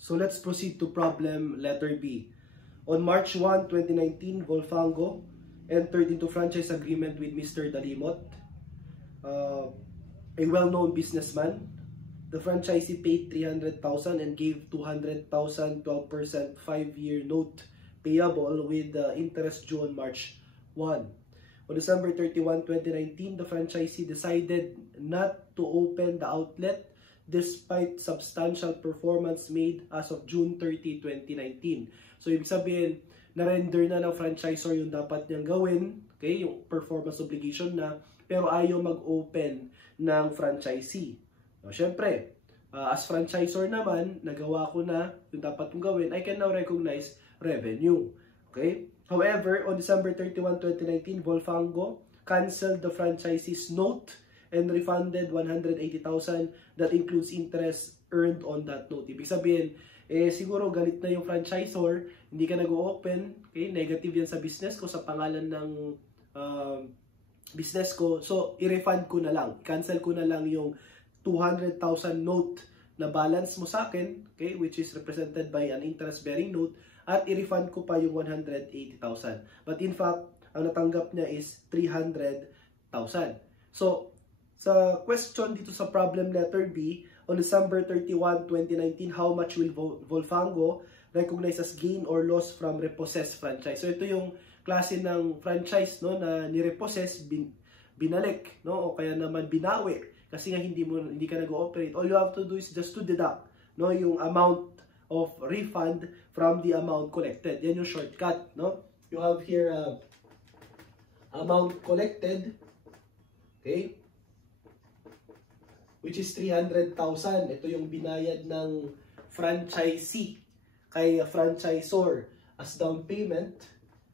So let's proceed to problem letter B. On March 1, 2019, Volfango entered into franchise agreement with Mr. Dalimot, a well-known businessman. The franchisee paid 300,000 and gave 200,000 12% 5-year note payable with interest due on March 1. On December 31, 2019, the franchisee decided not to open the outlet despite substantial performance made as of June 30, 2019. So, ibig sabihin, na-render na ng franchisor yung dapat niyang gawin, okay, yung performance obligation na, pero ayaw mag-open ng franchisee. So, syempre, as franchisor naman, nagawa ko na yung dapat kong gawin, I can now recognize revenue. Okay? However, on December 31, 2019, Volfango canceled the franchisee's note and refunded 180,000 that includes interest earned on that note. Ibig sabihin, siguro galit na yung franchisor, hindi ka nag-open, okay? Negative yan sa business ko, sa pangalan ng business ko. So, i-refund ko na lang. Cancel ko na lang yung 200,000 note na balance mo sa akin, okay? Which is represented by an interest-bearing note, at i-refund ko pa yung 180,000. But in fact, ang natanggap niya is 300,000. So, sa question dito sa problem letter B, on December 31, 2019, how much will Volfango recognize as gain or loss from repossessed franchise? So, ito yung klase ng franchise, no, na nirepossess, binalik, no, o kaya naman binawi kasi nga hindi ka nag-ooperate. All you have to do is just to deduct, no, yung amount of refund from the amount collected. Yan yung shortcut, no? You have here amount collected, okay, which is 300,000. Ito yung binayad ng franchisee kay franchisor as down payment.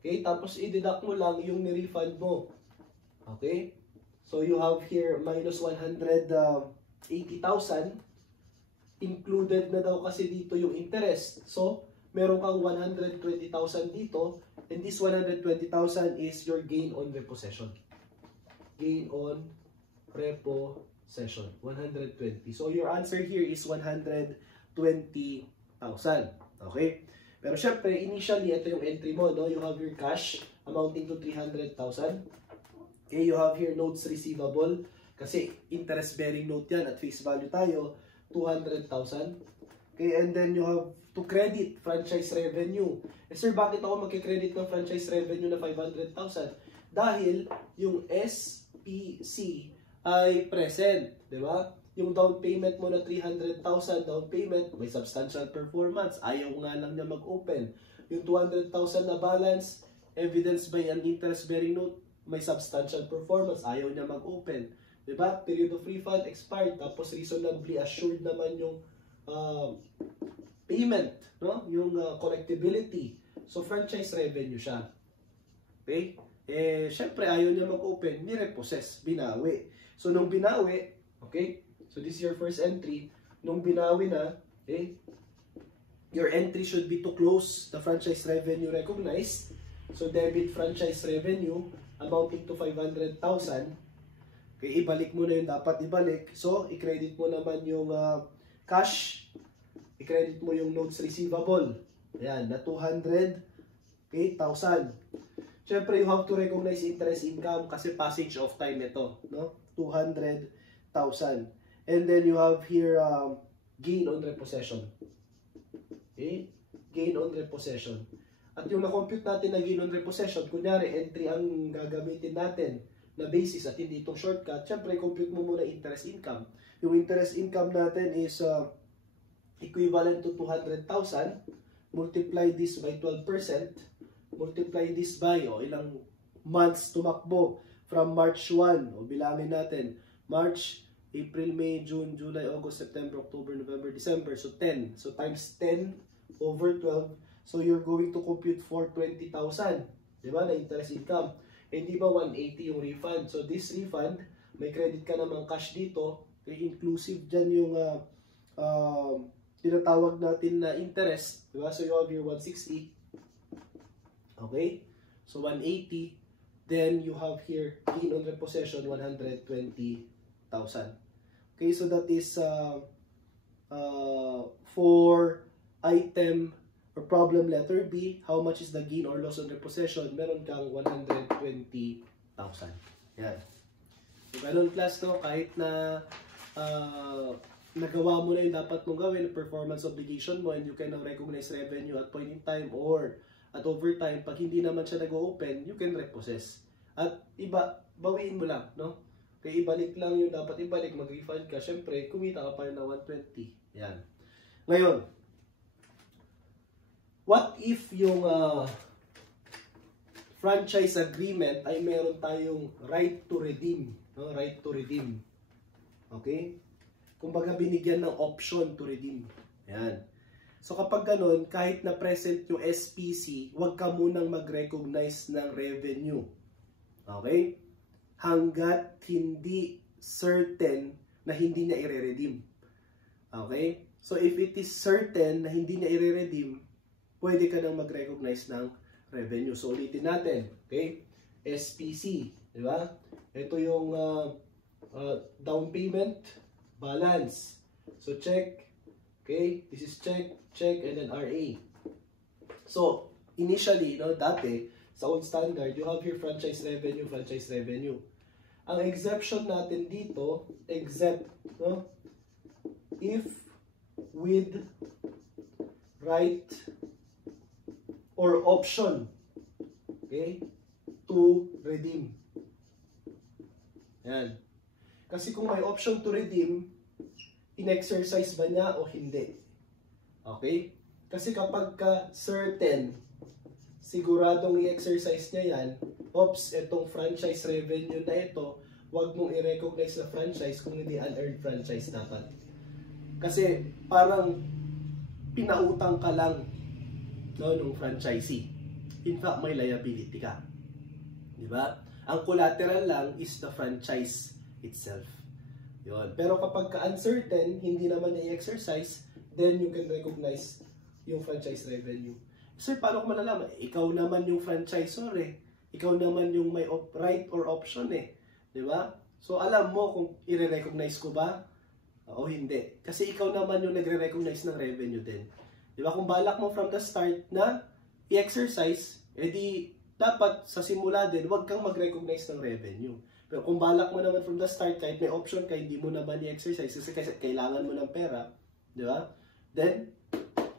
Okay, tapos i-deduct mo lang yung ni-refund mo. Okay? So you have here minus 180,000. Included na daw kasi dito yung interest. So, meron kang 120,000 dito, and this 120,000 is your gain on repossession. Gain on repossession, 120. So, your answer here is 120,000. Okay? Pero syempre, initially, ito yung entry mo, no? You have your cash amounting to 300,000. Okay, you have here notes receivable. Kasi interest-bearing note yan, at face value tayo, 200,000. Okay, and then you have to credit franchise revenue. Sir, bakit ako magkikredit ng franchise revenue na 500,000? Dahil yung SPC ay present, di ba? Yung down payment mo na 300,000 down payment, may substantial performance. Ayaw nga lang niya mag-open. Yung 200,000 na balance, evidenced by an interest-bearing note, may substantial performance. Ayaw niya mag-open. Diba? Period of refund expired, tapos reasonably assured naman yung payment, no? Yung collectibility. So, franchise revenue siya. Okay? Syempre, ayaw niya mag-open, ni-repossess, binawi. So, nung binawi, okay? So, this is your first entry. Nung binawi na, okay? Your entry should be to close the franchise revenue recognized. So, debit franchise revenue amounting to 500,000. Okay, ibalik mo na yung dapat ibalik. So, i-credit mo naman yung cash. I-credit mo yung notes receivable. Ayan, na 208,000. Siyempre, you have to recognize interest income kasi passage of time ito. No? 200,000. And then you have here gain on repossession. Okay? Gain on repossession. At yung na-compute natin na gain on repossession, kunyari, entry ang gagamitin natin na basis at hindi itong shortcut, syempre, compute mo muna interest income. Yung interest income natin is equivalent to 200,000. Multiply this by 12%. Multiply this by ilang months tumakbo from March 1. O bilangin natin, March, April, May, June, July, August, September, October, November, December. So 10. So times 10 over 12. So you're going to compute 420,000. Diba? Na interest income. Hindi ba 180 yung refund? So this refund, may credit ka namang cash dito. Inclusive dyan yung tinatawag natin na interest. Diba? So you have your 160. Okay? So 180. Then you have here gain on repossession 120,000. Okay, so that is for item or problem letter B, how much is the gain or loss on repossession? Meron kang 120,000. Yan. So, ganun class, no? Kahit na nagawa mo na yung dapat mong gawin, performance obligation mo, and you can now recognize revenue at point in time or at overtime, pag hindi naman siya nag-open, you can repossess. At bawiin mo lang, no? Kaya ibalik lang yung dapat ibalik, mag-refund ka. Siyempre, kumita ka pa rin na 120. Yan. Ngayon, what if yung franchise agreement ay meron tayong right to redeem, no? Right to redeem. Okay? Kumbaga binigyan ng option to redeem. Yan. So kapag ganun, kahit na present yung SPC, huwag ka munang mag-recognize ng revenue. Okay? Hanggat hindi certain na hindi na i-redeem. Okay? So if it is certain na hindi na i-redeem, pwede ka nang mag-recognize ng revenue. So ulitin natin. Okay? SPC. Diba? Ito yung down payment, balance. So check. Okay? This is check, check, and then RA. So initially, no, dati, sa old standard, you have your franchise revenue, franchise revenue. Ang exception natin dito, except, no, if with right or option, okay, to redeem. Yan. Kasi kung may option to redeem, in-exercise ba niya o hindi? Okay? Kasi kapag ka certain, siguradong i-exercise niya yan, oops, itong franchise revenue na ito, wag mong i-recognize na franchise kung hindi unearned franchise dapat. Kasi parang pinautang ka lang, no, nung franchisee. In fact, may liability ka. Diba? Ang collateral lang is the franchise itself. Yun. Pero kapag ka-uncertain, hindi naman niya i-exercise, then you can recognize yung franchise revenue. Sir, paano ko malalaman? Ikaw naman yung franchisor eh. Ikaw naman yung may right or option eh. Diba? So, alam mo kung i-recognize ko ba o hindi. Kasi ikaw naman yung nagre-recognize ng revenue din. Diba? Kung balak mo from the start na i-exercise, edi dapat sa simula din, huwag kang mag-recognize ng revenue. Pero kung balak mo naman from the start, kahit may option ka, hindi mo naman i-exercise kasi kailangan mo ng pera, diba? Then,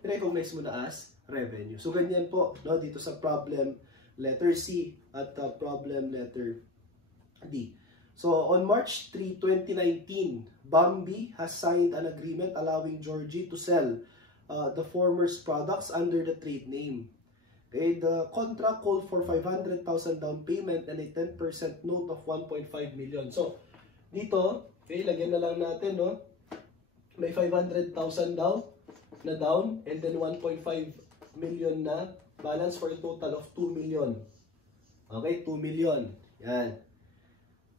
recognize mo na as revenue. So, ganyan po, no, dito sa problem letter C at problem letter D. So, on March 3, 2019, Bambi has signed an agreement allowing Georgie to sell the former's products under the trade name. Okay, the contract called for 500,000 down payment and a 10% note of 1.5 million. So, dito, okay, lagyan na lang natin, no? May 500,000 daw na down and then 1.5 million na balance for a total of 2 million. Okay, 2 million. Yan.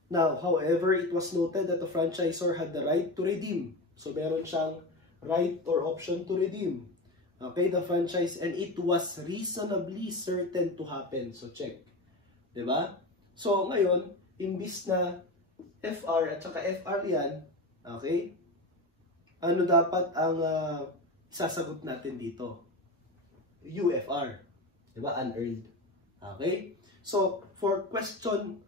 Now, however, it was noted that the franchisor had the right to redeem. So, meron siyang right or option to redeem. Okay, the franchise, and it was reasonably certain to happen. So, check. Diba? So, ngayon, imbis na FR at saka FR yan, okay, ano dapat ang sasagot natin dito? UFR. Diba? Unearned. Okay? So, for question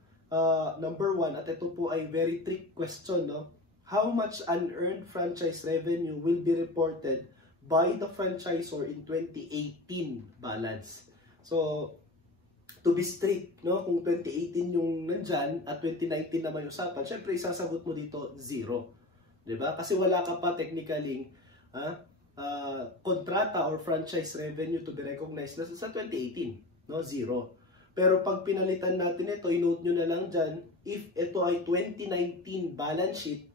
number 1, at ito po ay very trick question, no? How much unearned franchise revenue will be reported by the franchisor in 2018 balance? So, to be strict, no? Kung 2018 yung nandyan at 2019 naman yung usapan, syempre isasagot mo dito 0. Diba? Kasi wala ka pa technically kontrata or franchise revenue to be recognized na sa 2018. No? 0. Pero pag pinalitan natin ito, i-note nyo na lang dyan, if ito ay 2019 balance sheet,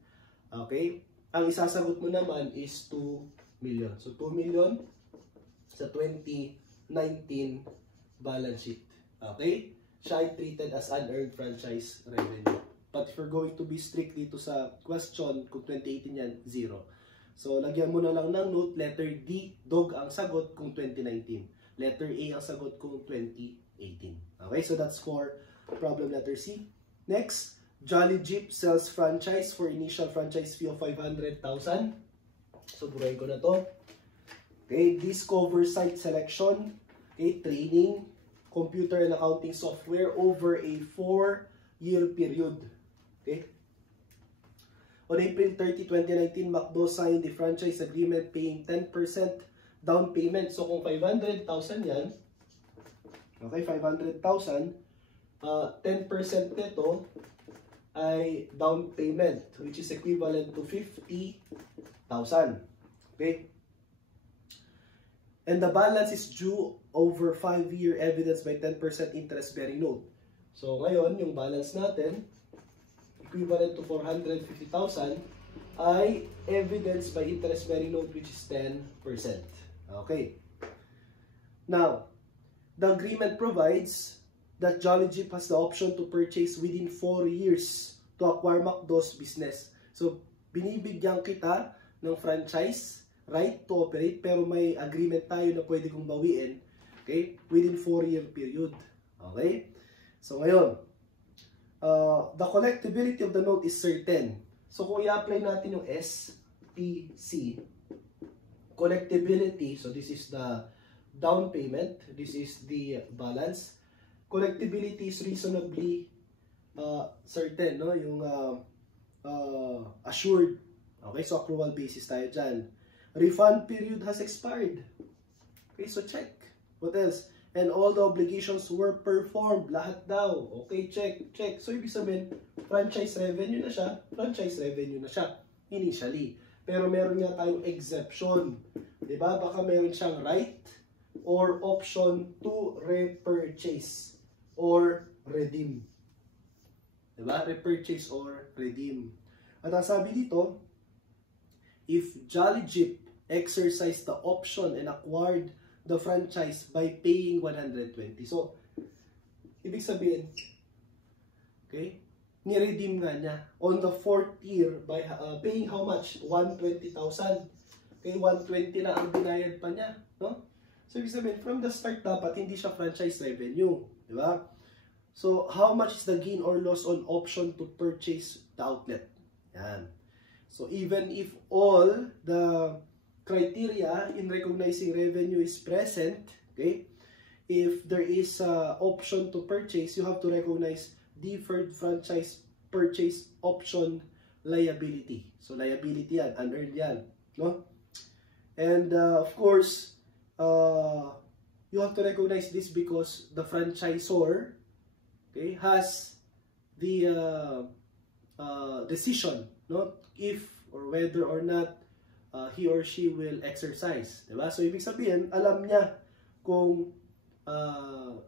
okay, ang isasagot mo naman is 2 million. So, 2 million sa 2019 balance sheet. Okay? Siya ay treated as unearned franchise revenue. But if we're going to be strict dito sa question, kung 2018 yan, 0. So, lagyan mo na lang ng note, letter D, dog ang sagot kung 2019. Letter A ang sagot kung 2018. Okay? So, that's for problem letter C. Next, Jolly Jeep sells franchise for initial franchise fee of 500,000. So, burahin ko na to. Okay, this covers site selection, okay, training, computer and accounting software over a 4-year period. Okay. On April 30, 2019, McDo signed the franchise agreement paying 10% down payment. So kung 500,000 yan, okay, 500,000, 10% nito ay down payment, which is equivalent to 50,000. Okay? And the balance is due over 5-year evidence by 10% interest-bearing note. So ngayon, yung balance natin, equivalent to 450,000, ay evidence by interest-bearing note, which is 10%. Okay. Now, the agreement provides that Jolly Jeep has the option to purchase within 4 years to acquire McDo's business. So, binibigyan kita ng franchise, right to operate, pero may agreement tayo na pwede kong bawiin, okay, within 4-year period. Okay? So, ngayon, the collectibility of the note is certain. So, kung i-apply natin yung SPC, collectibility, so this is the down payment, this is the balance. Collectibility is reasonably certain, no? Yung assured. Okay, so accrual basis tayo dyan. Refund period has expired. Okay, so check. What else? And all the obligations were performed. Lahat daw. Okay, check, check. So, ibig sabihin, franchise revenue na siya. Franchise revenue na siya. Initially. Pero meron nga tayong exception. Diba? Baka meron siyang right or option to repurchase or redeem. Diba? Repurchase or redeem. At ang sabi dito, if Jolly Jeep exercised the option and acquired the franchise by paying 120. So, ibig sabihin, okay, ni-redeem nga niya on the 4th year by paying how much? 120,000. Okay, 120 na ang binayad pa niya, no? So, ibig sabihin, from the start dapat hindi siya franchise revenue, di ba? So, how much is the gain or loss on option to purchase the outlet? Yan. So, even if all the criteria in recognizing revenue is present, okay, if there is option to purchase, you have to recognize deferred franchise purchase option liability. So, liability yan, unearned yan, no? And, of course, you have to recognize this because the franchisor, okay, has the decision, no, if or whether or not he or she will exercise. Diba? So, ibig sabihin, alam niya kung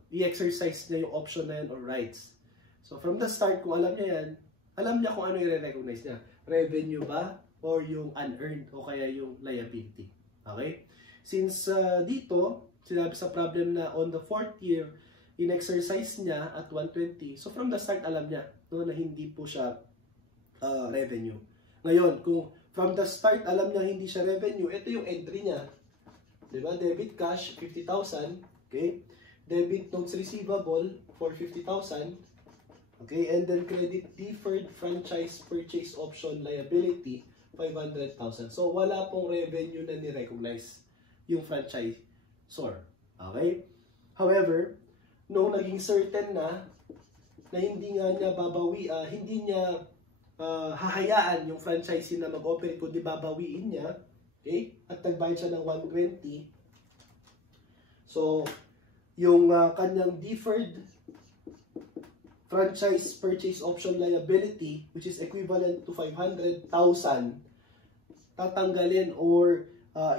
i-exercise niya yung option na yan or rights. So, from the start, kung alam niya yan, alam niya kung ano i-recognize niya. Revenue ba? Or yung unearned? O kaya yung liability? Okay? Since dito, sinabi sa problem na on the 4th year, in-exercise niya at 120. So, from the start, alam niya, no, na hindi po siya revenue. Ngayon, kung from the start, alam niya hindi siya revenue, ito yung entry niya. Diba? Debit cash, 50,000. Okay? Debit notes receivable for 50,000. Okay? And then credit deferred franchise purchase option liability, 500,000. So, wala pong revenue na ni-recognize yung franchisor. Okay? However, nung naging certain na hindi nga niya babawi, hindi niya hahayaan yung franchisee na mag-operate, kundi babawiin niya, okay? At nagbayad siya ng 120. So, yung kanyang deferred franchise purchase option liability, which is equivalent to 500,000, tatanggalin or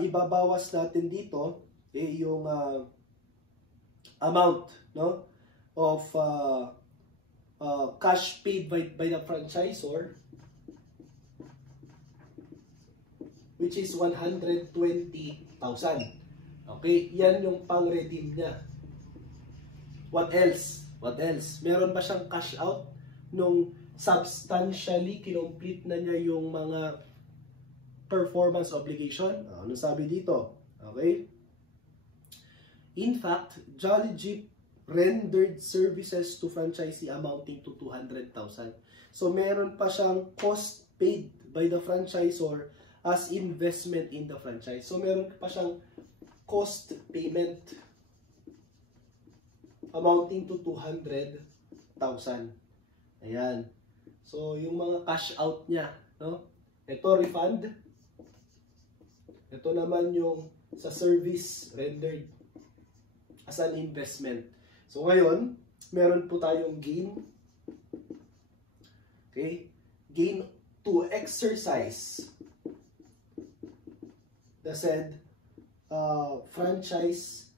ibabawas natin dito, okay, yung amount, no, of cash paid by the franchisor, which is 120,000. Okay, yan yung pang-redeem niya. What else? What else? Meron ba siyang cash out nung substantially kinomplete na niya yung mga performance obligation? Ano sabi dito? Okay? In fact, Jolly Jeep rendered services to franchisee amounting to 200,000. So, meron pa siyang cost paid by the franchisor as investment in the franchise. So, meron pa siyang cost payment amounting to 200,000. Ayan. So, yung mga cash out niya, no? Ito, refund. Ito naman yung sa service rendered as an investment. So, ngayon, meron po tayong gain. Okay? Gain to exercise the said franchise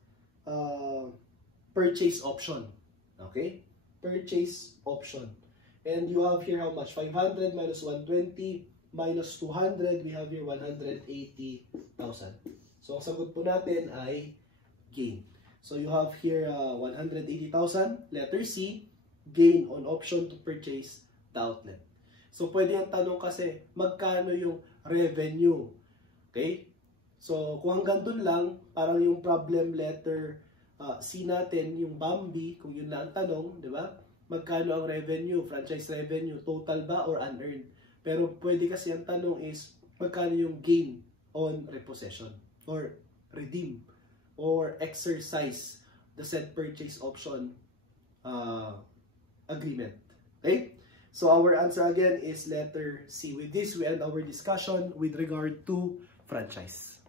purchase option. Okay? Purchase option. And you have here how much? 500 minus 120 minus 200. We have here 180,000. So, ang sagot po natin ay gain. So, you have here 180,000. Letter C, gain on option to purchase the outlet. So, pwede yung tanong kasi, magkano yung revenue? Okay? So, kung hanggang dun lang, parang yung problem letter C natin, yung Bambi, kung yun lang ang tanong, di ba? Magkano ang revenue, franchise revenue, total ba or unearned? Pero pwede kasi ang tanong is, magkano yung gain on repossession or redeem or exercise the said purchase option agreement. Okay? So our answer again is letter C. With this, we end our discussion with regard to franchise.